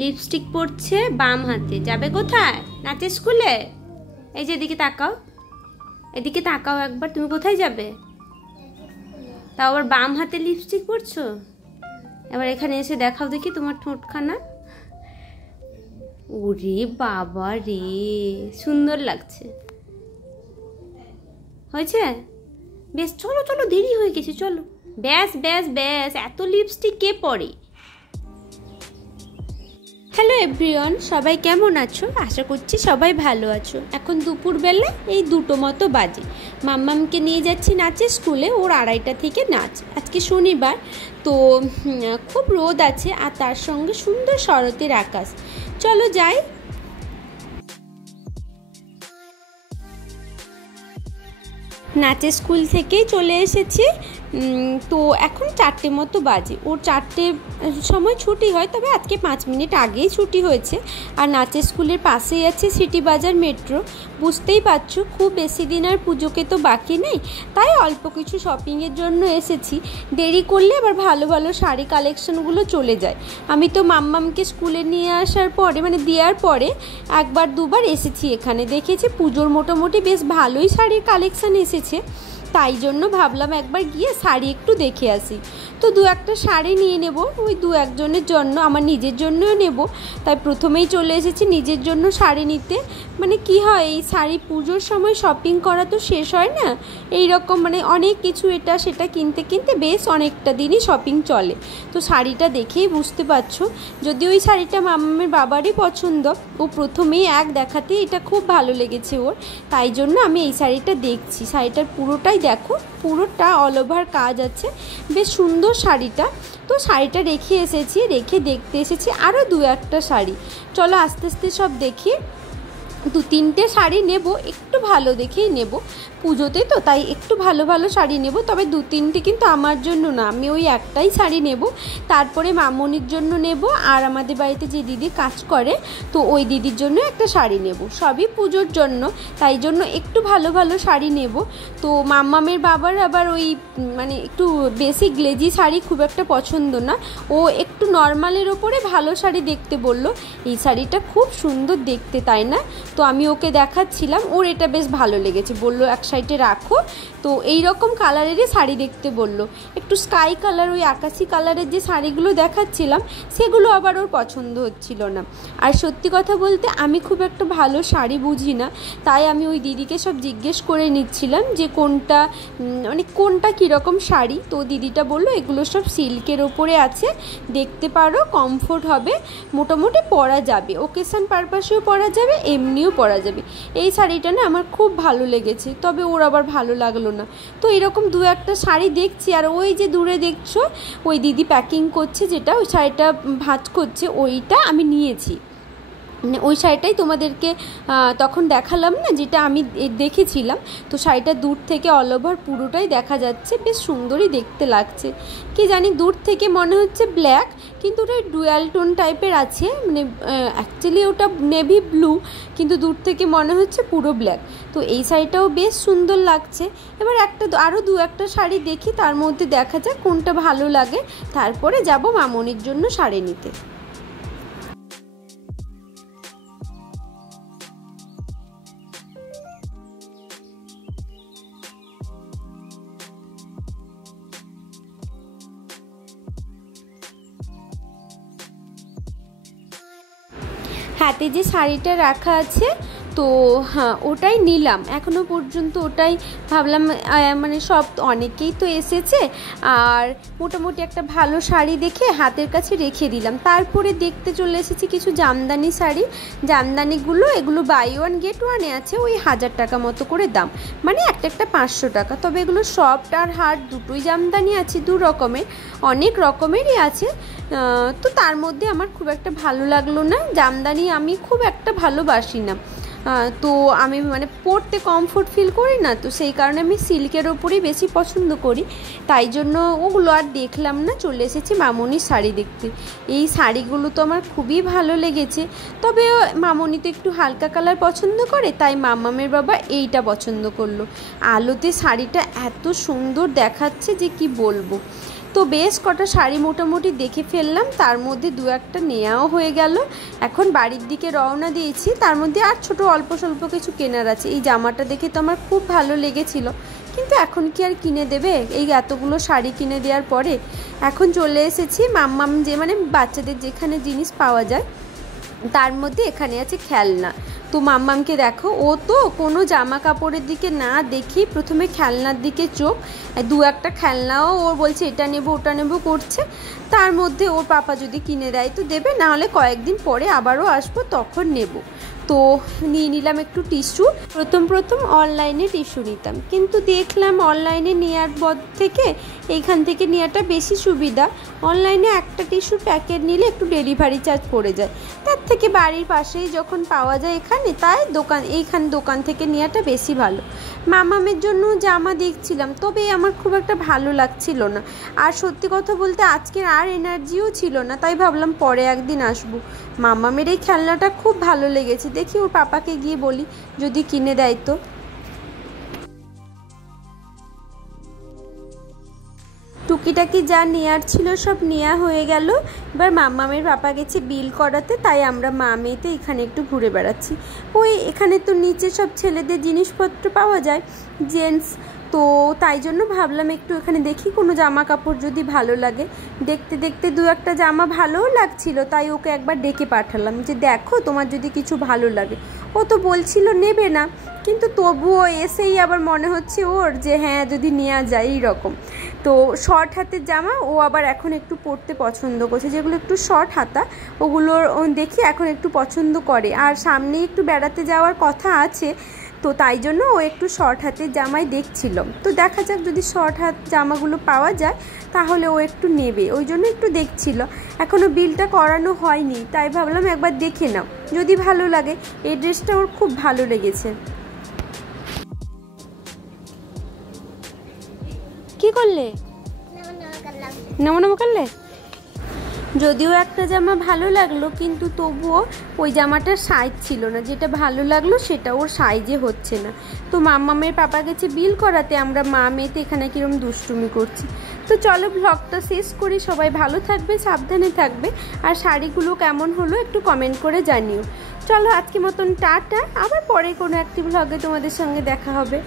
Lipstick পরছে বাম হাতে। যাবে কোথায়? নাচের স্কুলে। এই যে এদিকে তাকাও, এদিকে তাকাও একবার। তুমি কোথায় যাবে? তাও আবার বাম হাতে লিপস্টিক পরছো। এবার এখানে এসে দেখাও দেখি তোমার ঠোঁটখানা। ওরে বাবা রে, সুন্দর লাগছে। হয়েছে? বেশ, চলো চলো, দেরি হয়ে গেছে, চলো। ব্যাস ব্যাস ব্যাস, এত লিপস্টিক কে পরে? হ্যালো এভরিওয়ান, সবাই কেমন আছো? আশা করছি সবাই ভালো আছো। এখন দুপুরবেলা এই 2টো মতো বাজে। মাম্মামকে নিয়ে যাচ্ছি নাচের স্কুলে। ওর 2:30 থেকে নাচ। আজকে শনিবার, তো খুব রোদ আছে আর তার সঙ্গে সুন্দর শরতের আকাশ। চলো যাই। নাচের স্কুল থেকেই চলে এসেছি। তো এখন 4টে মতো বাজে। ওর 4টের সময় ছুটি হয়, তবে আজকে 5 মিনিট আগেই ছুটি হয়েছে। আর নাচের স্কুলের পাশেই আছে সিটি বাজার মেট্রো। বুঝতেই পারছো, খুব বেশি দিন আর পুজোকে তো বাকি নেই, তাই অল্প কিছু শপিংয়ের জন্য এসেছি। দেরি করলে আবার ভালো ভালো শাড়ি কালেকশনগুলো চলে যায়। আমি তো মাম্মামকে স্কুলে নিয়ে আসার পরে, মানে দেওয়ার পরে 1-2বার এসেছি এখানে। দেখেছি পুজোর মোটামুটি বেশ ভালোই শাড়ির কালেকশান এসেছে, তাই জন্য ভাবলাম একবার গিয়ে শাড়ি একটু দেখে আসি। তো 2-1টা শাড়ি নিয়ে নেব, ওই 2-1জনের জন্য, আমার নিজের জন্যও নেব। তাই প্রথমেই চলে এসেছি নিজের জন্য শাড়ি নিতে। মানে কি হয়, এই শাড়ি পুজোর সময় শপিং করা তো শেষ হয় না। এই রকম মানে অনেক কিছু এটা সেটা কিনতে কিনতে বেশ অনেকটা দিনই শপিং চলে। তো শাড়িটা দেখেই বুঝতে পারছো, যদি ওই শাড়িটা মাম্মামের বাবারই পছন্দ। ও প্রথমেই দেখাতেই এটা খুব ভালো লেগেছে ওর, তাই জন্য আমি এই শাড়িটা দেখছি। শাড়িটার পুরোটাই দেখো, পুরোটা অল ওভার কাজ আছে, বেশ সুন্দর শাড়িটা। তো শাড়িটা রেখে দেখতে এসেছি আরও 2-1টা শাড়ি। চলো আস্তে আস্তে সব দেখি। 2-3টে শাড়ি নেব, একটু ভালো দেখেই নেব, পুজোতে তো, তাই একটু ভালো ভালো শাড়ি নেব। তবে 2-3টে কিন্তু আমার জন্য না, আমি ওই একটাই শাড়ি নেব। তারপরে মামনির জন্য নেব, আর আমাদের বাড়িতে যে দিদি কাজ করে, তো ওই দিদির জন্য একটা শাড়ি নেব। সবই পুজোর জন্য, তাই জন্য একটু ভালো ভালো শাড়ি নেব। তো মাম্মামের বাবার আবার ওই মানে একটু বেশি গ্লেজি শাড়ি খুব একটা পছন্দ না, ও একটু নর্মালের ওপরে ভালো শাড়ি দেখতে বলল। এই শাড়িটা খুব সুন্দর দেখতে, তাই না? তো আমি ওকে দেখাচ্ছিলাম, ওর এটা বেশ ভালো লেগেছে, বললো এক সাইডে রাখো। তো এই রকম কালারেরই শাড়ি দেখতে বললো, একটু স্কাই কালার, ওই আকাশি কালারের যে শাড়িগুলো দেখাচ্ছিলাম সেগুলো আবার ওর পছন্দ হচ্ছিল না। আর সত্যি কথা বলতে আমি খুব একটা ভালো শাড়ি বুঝি না, তাই আমি ওই দিদিকে সব জিজ্ঞেস করে নিচ্ছিলাম যে কোনটা মানে কোনটা কীরকম শাড়ি। তো দিদিটা বললো এগুলো সব সিল্কের ওপরে আছে, দেখতে পারো, কমফোর্ট হবে, মোটামুটি পরা যাবে, ওকেশন পারপাসেও পরা যাবে, এমনিও পরা যাবে। এই শাড়িটা না আমার খুব ভালো লেগেছে, তবে ওর আবার ভালো লাগলো না। তো এরকম 2-1টা শাড়ি দেখছি। আর ওই যে দূরে দেখছো ওই দিদি প্যাকিং করছে, যেটা ওই শাড়িটা ভাঁজ করছে, ওইটা আমি নিয়েছি। মানে ওই শাড়িটাই তোমাদেরকে তখন দেখালাম না, যেটা আমি দেখেছিলাম। তো শাড়িটা দূর থেকে অল ওভার পুরোটাই দেখা যাচ্ছে, বেশ সুন্দরই দেখতে লাগছে। কি জানি দূর থেকে মনে হচ্ছে ব্ল্যাক, কিন্তু ওটা ডুয়াল টোন টাইপের আছে, মানে অ্যাকচুয়ালি ওটা নেভি ব্লু, কিন্তু দূর থেকে মনে হচ্ছে পুরো ব্ল্যাক। তো এই শাড়িটাও বেশ সুন্দর লাগছে। এবার আরও 2-1টা শাড়ি দেখি, তার মধ্যে দেখা যাক কোনটা ভালো লাগে, তারপরে যাব মামনির জন্য শাড়ি নিতে। হাতে যে শাড়িটা রাখা আছে, তো হ্যাঁ ওটাই নিলাম। এখনও পর্যন্ত ওটাই ভাবলাম, মানে সব অনেকেই তো এসেছে, আর মোটামুটি একটা ভালো শাড়ি দেখে হাতের কাছে রেখে দিলাম। তারপরে দেখতে চলে এসেছি কিছু জামদানি শাড়ি। জামদানিগুলো এগুলো বাই 1 get 1 আছে, ওই 1000 টাকা মতো করে দাম, মানে একটা 500 টাকা। তবে এগুলো সফট আর হার্ড দুটোই জামদানি আছে, 2 রকমের, অনেক রকমেরই আছে। তো তার মধ্যে আমার খুব একটা ভালো লাগলো না। জামদানি আমি খুব একটা ভালোবাসি না, তো আমি মানে পরতে কমফোর্ট ফিল করি না, তো সেই কারণে আমি সিল্কের ওপরেই বেশি পছন্দ করি। তাই জন্য ওগুলো আর দেখলাম না, চলে এসেছি মামনির শাড়ি দেখতে। এই শাড়িগুলো তো আমার খুবই ভালো লেগেছে, তবে মামনি তো একটু হালকা কালার পছন্দ করে, তাই মাম্মামের বাবা এইটা পছন্দ করলো। আলোতে শাড়িটা এত সুন্দর দেখাচ্ছে যে কি বলবো। তো বেশ কটা শাড়ি মোটামুটি দেখে ফেললাম, তার মধ্যে দু একটা নেওয়াও হয়ে গেল। এখন বাড়ির দিকে রওনা দিয়েছি, তার মধ্যে আর ছোট অল্প স্বল্প কিছু কেনার আছে। এই জামাটা দেখে তো আমার খুব ভালো লেগেছিল, কিন্তু এখন কি আর কিনে দেবে এই এতগুলো শাড়ি কিনে দেওয়ার পরে। এখন চলে এসেছি মাম্মাম, যে মানে বাচ্চাদের যেখানে জিনিস পাওয়া যায় তার মধ্যে এখানে আছে খেলনা। তো মাম্মামকে দেখো, ও তো কোনো জামা কাপড়ের দিকে না দেখেই প্রথমে খেলনার দিকে চোখ। দু একটা খেলনাও ওর বলছে এটা নেবো ওটা নেবো করছে। তার মধ্যে ওর পাপা যদি কিনে দেয় তো দেবে, না হলে কয়েকদিন পরে আবারও আসবো তখন নেব। তো নিয়ে নিলাম একটু টিস্যু। প্রথম অনলাইনে টিস্যু নিতাম, কিন্তু দেখলাম অনলাইনে নেওয়ার থেকে এইখান থেকে নেওয়াটা বেশি সুবিধা। অনলাইনে একটা টিস্যুর প্যাকেট নিলে একটু ডেলিভারি চার্জ পড়ে যায়, তার থেকে বাড়ির পাশেই যখন পাওয়া যায় এখানে, তাই দোকান থেকে নেওয়াটা বেশি ভালো। মামামের জন্য জামা দেখছিলাম, তবে আমার খুব একটা ভালো লাগছিল না। আর সত্যি কথা বলতে আজকের আর এনার্জিও ছিল না, তাই ভাবলাম পরে একদিন আসবো। মামামের এই খেলনাটা খুব ভালো লেগেছে, দেখি ওর পাপাকে গিয়ে বলি যদি কিনে দেয় তো। টুকিটাকি যা নেয়ার ছিল সব নেওয়া হয়ে গেল। এবার মাম্মামের পাপা গেছে বিল করাতে, তাই আমরা মা মেয়েতে এখানে একটু ঘুরে বেড়াচ্ছি। ওই এখানে তো নিচে সব ছেলেদের জিনিসপত্র পাওয়া যায়, জেন্টস, তো তাই জন্য ভাবলাম একটু এখানে দেখি কোনো জামা কাপড় যদি ভালো লাগে। দেখতে দেখতে দু একটা জামা ভালোও লাগছিল, তাই ওকে একবার ডেকে পাঠালাম যে দেখো তোমার যদি কিছু ভালো লাগে। ও তো বলছিল নেবে না, কিন্তু তবুও এসেই আবার মনে হচ্ছে ওর যে হ্যাঁ যদি নেওয়া যায় এই রকম। তো শর্ট হাতের জামা ও আবার এখন একটু পরতে পছন্দ করছে, যেগুলো একটু শর্ট হাতা ওগুলোর দেখি এখন একটু পছন্দ করে। আর সামনেই একটু বেড়াতে যাওয়ার কথা আছে, তো তাই জন্য ও একটু শর্ট হাতের জামাই দেখছিল। তো দেখা যাক যদি শর্ট হাত জামাগুলো পাওয়া যায় তাহলে ও একটু নেবে, ওই জন্য একটু দেখছিল। এখনও বিলটা করানো হয়নি, তাই ভাবলাম একবার দেখে নাও যদি ভালো লাগে। এই ড্রেসটা ওর খুব ভালো লেগেছে। কি করলে? নমো করলে? যদিও একটা জামা ভালো লাগলো, কিন্তু তবুও ওই জামাটার সাইজ ছিল না, যেটা ভালো লাগলো সেটা ওর সাইজে হচ্ছে না। তো মাম্মামের পাপা গেছে বিল করাতে, আমরা মা মেয়েতে এখানে কিরম দুষ্টুমি করছি। তো চলো ব্লগটা শেষ করি, সবাই ভালো থাকবে, সাবধানে থাকবে, আর শাড়িগুলো কেমন হলো একটু কমেন্ট করে জানিও। চলো আজকে মতন টাটা, আবার পরে কোনো একটি ব্লগে তোমাদের সঙ্গে দেখা হবে।